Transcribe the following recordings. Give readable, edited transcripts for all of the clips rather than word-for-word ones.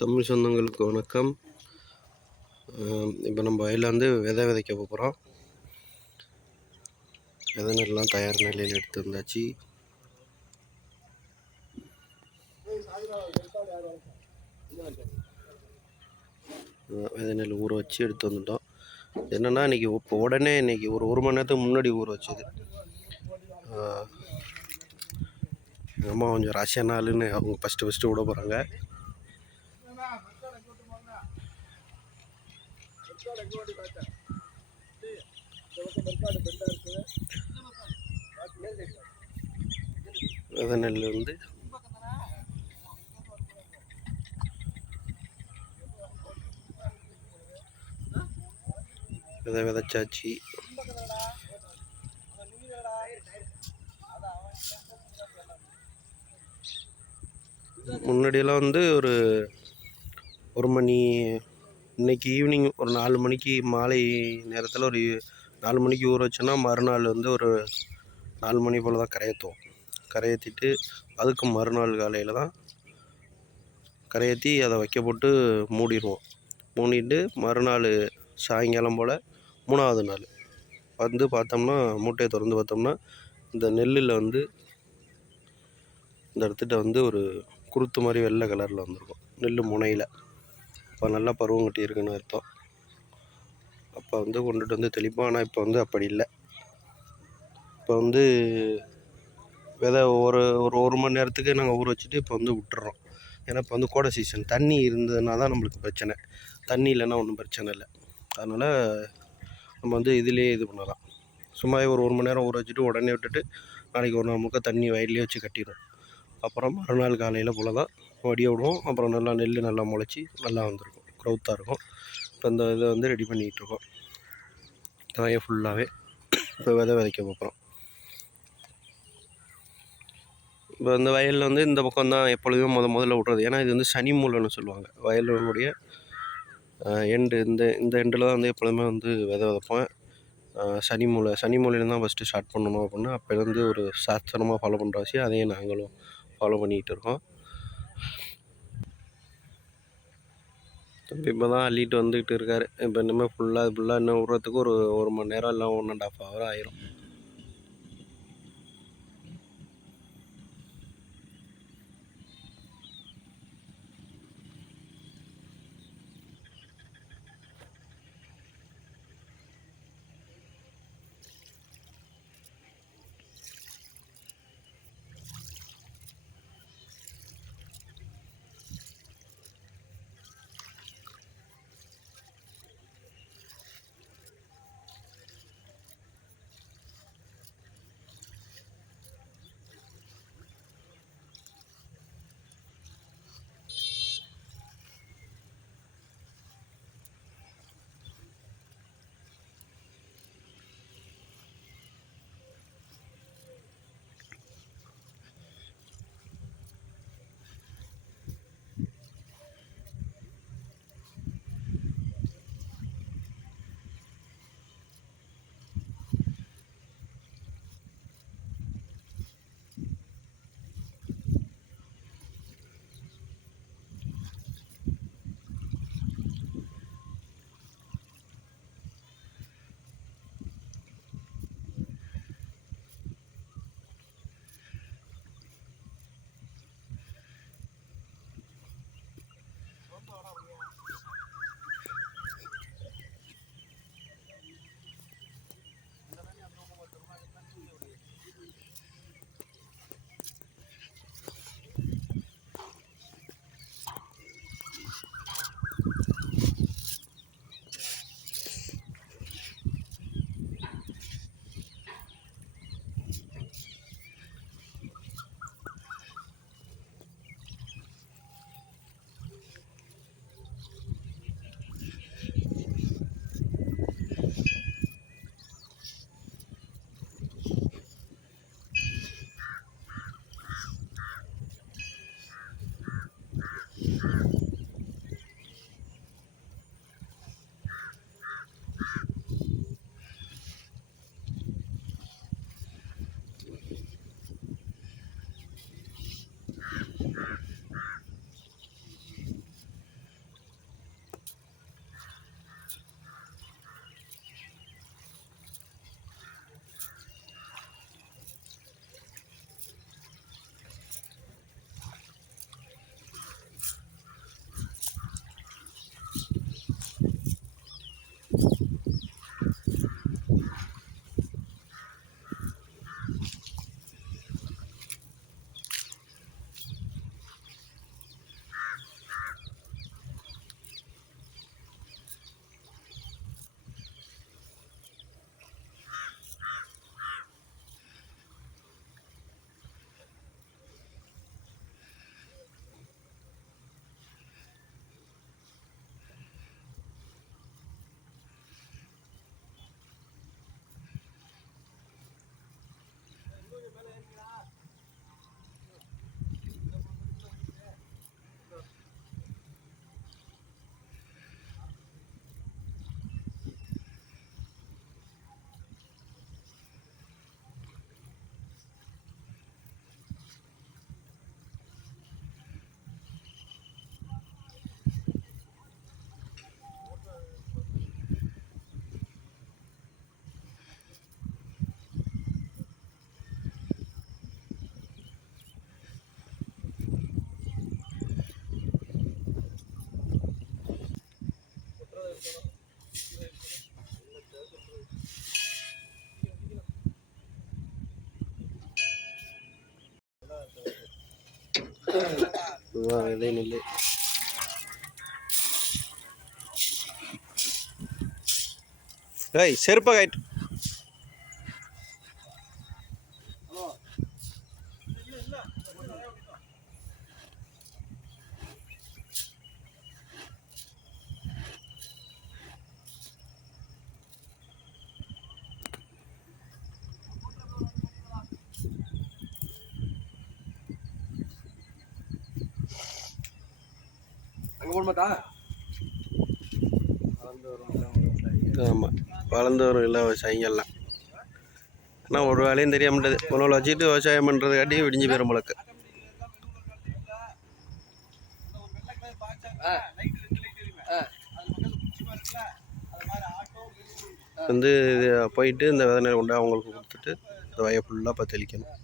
தமிழ் சொந்தங்களுக்கு வணக்கம். இப்போ நம்ம வயலில் வந்து விதை விதைக்க போகிறோம். விதை நெல்லாம் தயார் நிலையில் எடுத்து வந்தாச்சு. விதை நெல் ஊற வச்சு எடுத்து வந்துட்டோம். என்னென்னா இன்றைக்கி இப்போ உடனே இன்றைக்கி ஒரு மணி நேரத்துக்கு முன்னாடி ஊற வச்சது. அம்மா கொஞ்சம் ராசியான ஆளுன்னு அவங்க ஃபஸ்ட்டு விட போகிறாங்க. விதை நெல் வந்து விதைச்சாச்சு. முன்னாடியெல்லாம் வந்து ஒரு மணி, இன்றைக்கி ஈவினிங் ஒரு 4 மணிக்கு, மாலை நேரத்தில் ஒரு 4 மணிக்கு ஊற வச்சோன்னா மறுநாள் வந்து ஒரு 4 மணி போல் தான் கரையேற்றுவோம். கரையேற்றிட்டு அதுக்கு மறுநாள் காலையில் தான் கரையேற்றி அதை வைக்க போட்டு மூடிடுவோம். மூடிட்டு மறுநாள் சாயங்காலம் போல் 3ஆவது நாள் வந்து பார்த்தோம்னா, மூட்டையை திறந்து பார்த்தோம்னா இந்த நெல்லில் வந்து இந்த இடத்துட்ட வந்து ஒரு குருத்து மாதிரி வெள்ளை கலரில் வந்துருக்கும் நெல் முனையில். இப்போ நல்லா பருவம் கட்டி இருக்குன்னு அர்த்தம். அப்போ வந்து கொண்டுட்டு வந்து தெளிப்போம். ஆனால் இப்போ வந்து அப்படி இல்லை. இப்போ வந்து விதை ஒரு மணி நேரத்துக்கு நாங்கள் ஊற வச்சுட்டு இப்போ வந்து விட்டுறோம். ஏன்னா இப்போ வந்து கோடை சீசன், தண்ணி இருந்ததுனா தான் நம்மளுக்கு பிரச்சனை. தண்ணி இல்லைன்னா ஒன்றும் பிரச்சனை இல்லை. அதனால் நம்ம வந்து இதிலே இது பண்ணலாம். சும்மா ஒரு மணி நேரம் ஊற வச்சுட்டு உடனே விட்டுட்டு நாளைக்கு ஒரு நாள் முழுக்க தண்ணி வயல்லே வச்சு கட்டிடும். அப்புறம் மறுநாள் காலையில் போல் தான் வடிய விடுவோம். அப்புறம் நல்லா நெல் நல்லா முளைச்சி நல்லா வந்திருக்கும், க்ரௌத்தாக இருக்கும். இப்போ இந்த இதை வந்து ரெடி பண்ணிகிட்ருக்கோம். வயல் ஃபுல்லாகவே இப்போ விதைக்க போகிறோம். இப்போ இந்த வயலில் வந்து இந்த பக்கம் தான் எப்பொழுதுமே முதல்ல விட்றது. ஏன்னா இது வந்து சனி மூலைன்னு சொல்லுவாங்க. வயலுடைய எண்டு இந்த எண்டில் தான் வந்து எப்பொழுதுமே வந்து விதைப்பேன். சனி மூலையில் தான் ஃபஸ்ட்டு ஸ்டார்ட் பண்ணணும் அப்படின்னா அப்போலேருந்து ஒரு சாஸ்திரமாக ஃபாலோ பண்ணுற விஷயம். அதையும் நாங்களும் ஃபாலோ பண்ணிக்கிட்டு இருக்கோம். இப்போ தான் அள்ளிட்டு வந்துக்கிட்டு இருக்காரு. இப்போ இனிமேல் ஃபுல்லாக இன்னும் விட்றதுக்கு ஒரு மணி நேரம் இல்லை 1.5 hour ஆயிரும். இதுதான் விதை நெல். ஏய் செருப்பை கைட்டு. ஆமாம், வளர்ந்து வரும் இல்லை விவசாயிங்கள்லாம். ஆனால் ஒரு வேலையும் தெரிய மாட்டேது. உணவில் வச்சுட்டு விவசாயம் பண்ணுறதுக்காட்டி விடிஞ்சு போயிடும் முளக்கு. வந்து இது போயிட்டு இந்த விதை நெல் கொண்டு அவங்களுக்கு கொடுத்துட்டு இந்த வய ஃபுல்லாக இப்போ தெளிக்கணும்.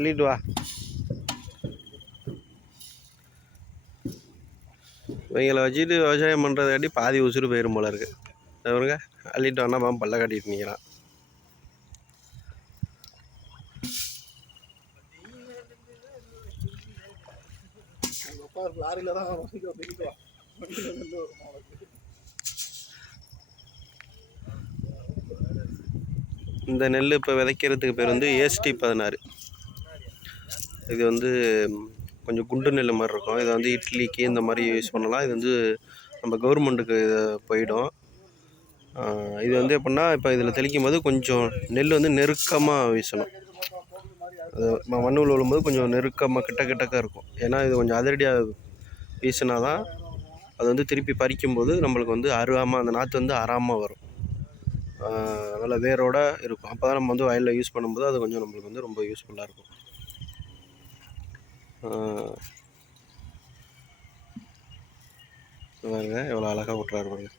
அள்ளிட்டு வா. இவங்களை வச்சுட்டு விவசாயம் பண்ணுறதாட்டி பாதி உசுறு போயிடும் போல இருக்குது. அவருங்க அள்ளிட்டு வானா பல்ல காட்டிட்டு நிற்கிறான். இந்த நெல் இப்போ விதைக்கிறதுக்கு பேர் வந்து AST16. இது வந்து கொஞ்சம் குண்டு நெல் மாதிரி இருக்கும். இதை வந்து இட்லிக்கு இந்த மாதிரி யூஸ் பண்ணலாம். இது வந்து நம்ம கவர்மெண்ட்டுக்கு போயிடும். இது வந்து எப்படின்னா இப்போ இதில் தெளிக்கும் போது கொஞ்சம் நெல் வந்து நெருக்கமாக வீசணும். அது மண்ணுள்ள விழும்போது கொஞ்சம் நெருக்கமாக கிட்டக்க இருக்கும். ஏன்னா இது கொஞ்சம் அதிரடியாக வீசினா தான் அது வந்து திருப்பி பறிக்கும்போது நம்மளுக்கு வந்து அறுகாமல் அந்த நாற்று வந்து அறாமல் வரும். நல்லா வேரோடு இருக்கும். அப்போ தான் நம்ம வந்து வயலில் யூஸ் பண்ணும்போது அது கொஞ்சம் நம்மளுக்கு வந்து ரொம்ப யூஸ்ஃபுல்லாக இருக்கும். பாருங்க எவ்வளோ அழகாக விட்டுறாரு பாருங்க.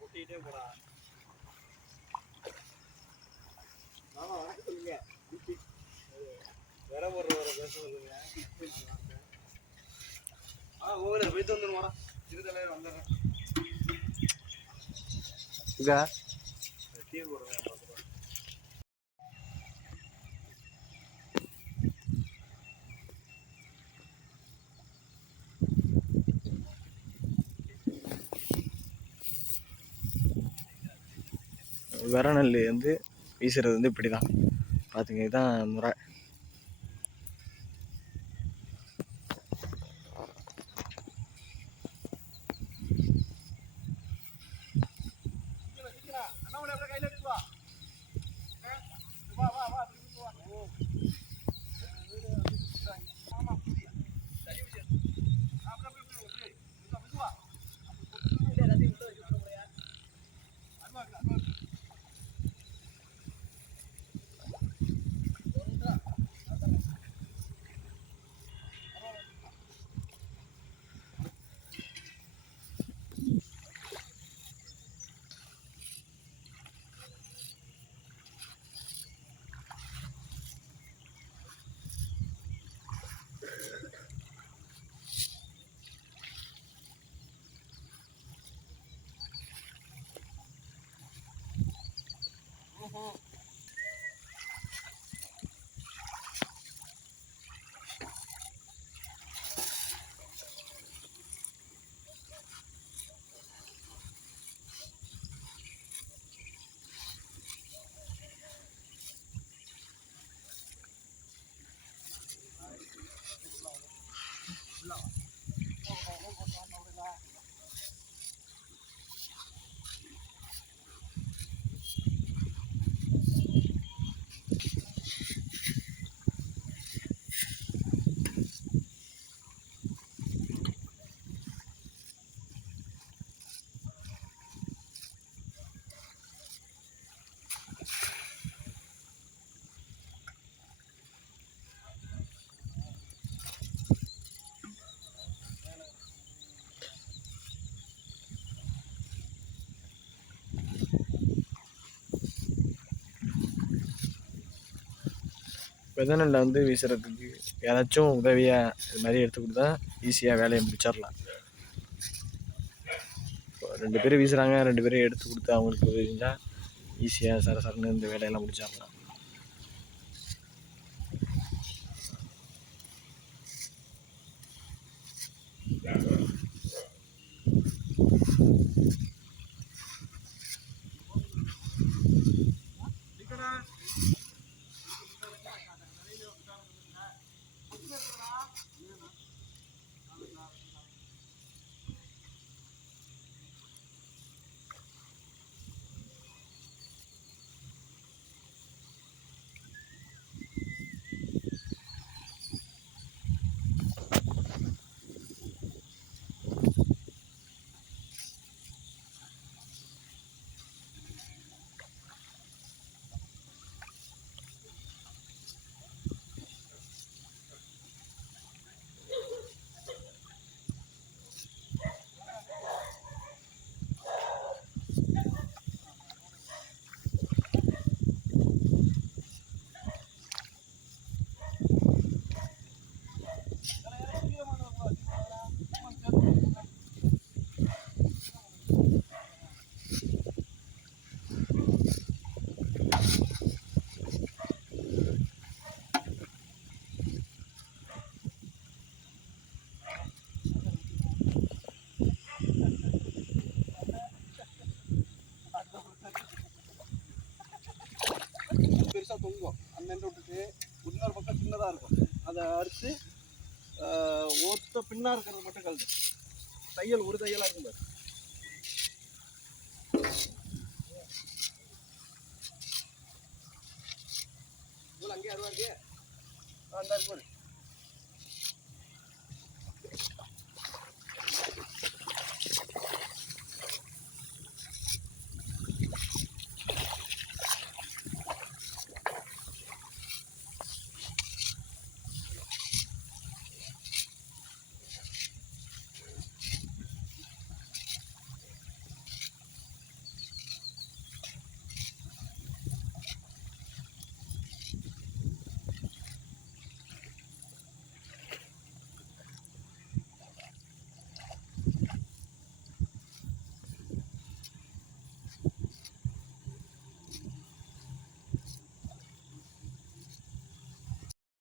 பொட்டிகிட்டே போடா. சொல்லுங்க வேற ஒரு பேச சொல்லுங்க. போயிட்டு வந்துடுவாடா. இருதலைவர் வந்துடுறேன். டீ போடுறேன். விரநெல் வந்து வீசுறது வந்து இப்படி தான் பார்த்துங்க. இதுதான் முறை. விதை நெல்லை வந்து வீசுறதுக்கு ஏதாச்சும் உதவியாக இது மாதிரி எடுத்து கொடுத்தா ஈஸியாக வேலையை முடிச்சிடலாம். இப்போ 2 பேர் வீசுகிறாங்க, 2 பேரும் எடுத்து கொடுத்து அவங்களுக்கு உதவி செஞ்சால் ஈஸியாக சரசரன்னு இந்த வேலையெல்லாம் முடிச்சிடலாம். பெருசாக தொங்கும். அந்த நெல் விட்டுட்டு இன்னொரு பக்கம் சின்னதாக இருக்கும், அதை அறுத்து ஒருத்த பின்னா இருக்கிறது மட்டும் கழுது. தையல் ஒரு தையலாக இருக்கும் பாரு. அங்கேயே அருவா இருக்கு, அந்த பாரு.